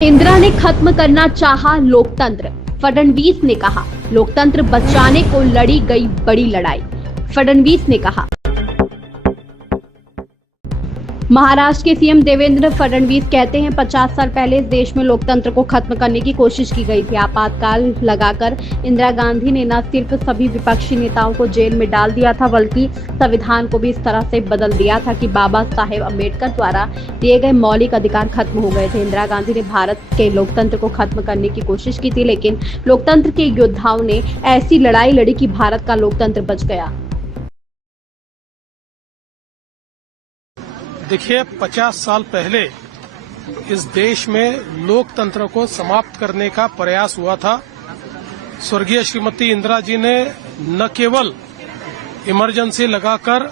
इंदिरा ने खत्म करना चाहा लोकतंत्र, फडणवीस ने कहा। लोकतंत्र बचाने को लड़ी गई बड़ी लड़ाई, फडणवीस ने कहा। महाराष्ट्र के सीएम देवेंद्र फडणवीस कहते हैं 50 साल पहले इस देश में लोकतंत्र को खत्म करने की कोशिश की गई थी। आपातकाल लगाकर इंदिरा गांधी ने न सिर्फ सभी विपक्षी नेताओं को जेल में डाल दिया था, बल्कि संविधान को भी इस तरह से बदल दिया था कि बाबा साहेब अम्बेडकर द्वारा दिए गए मौलिक अधिकार खत्म हो गए थे। इंदिरा गांधी ने भारत के लोकतंत्र को खत्म करने की कोशिश की थी, लेकिन लोकतंत्र के योद्धाओं ने ऐसी लड़ाई लड़ी कि भारत का लोकतंत्र बच गया। देखिए, 50 साल पहले इस देश में लोकतंत्र को समाप्त करने का प्रयास हुआ था। स्वर्गीय श्रीमती इंदिरा जी ने न केवल इमरजेंसी लगाकर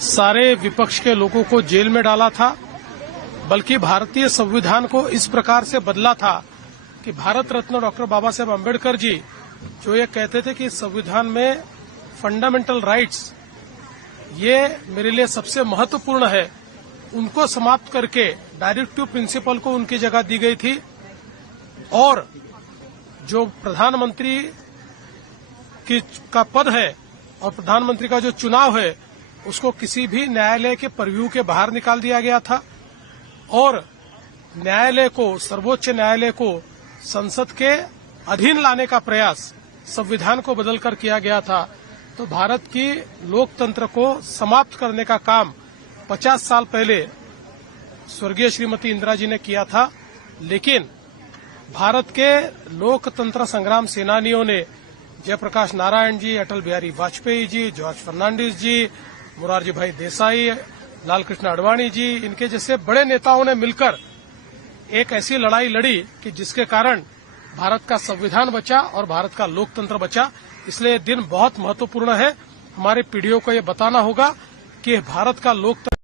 सारे विपक्ष के लोगों को जेल में डाला था, बल्कि भारतीय संविधान को इस प्रकार से बदला था कि भारत रत्न डॉक्टर बाबा साहेब अम्बेडकर जी जो ये कहते थे कि संविधान में फंडामेंटल राइट्स ये मेरे लिए सबसे महत्वपूर्ण है, उनको समाप्त करके डायरेक्टिव प्रिंसिपल को उनकी जगह दी गई थी। और जो प्रधानमंत्री का पद है और प्रधानमंत्री का जो चुनाव है उसको किसी भी न्यायालय के परव्यू के बाहर निकाल दिया गया था। और न्यायालय को, सर्वोच्च न्यायालय को संसद के अधीन लाने का प्रयास संविधान को बदलकर किया गया था। तो भारत की लोकतंत्र को समाप्त करने का काम 50 साल पहले स्वर्गीय श्रीमती इंदिरा जी ने किया था। लेकिन भारत के लोकतंत्र संग्राम सेनानियों ने जयप्रकाश नारायण जी, अटल बिहारी वाजपेयी जी, जॉर्ज फर्नांडिस जी, मोरारजी भाई देसाई, लाल कृष्ण आडवाणी जी, इनके जैसे बड़े नेताओं ने मिलकर एक ऐसी लड़ाई लड़ी कि जिसके कारण भारत का संविधान बचा और भारत का लोकतंत्र बचा। इसलिए ये दिन बहुत महत्वपूर्ण है। हमारे पीढ़ियों को ये बताना होगा कि भारत का लोकतंत्र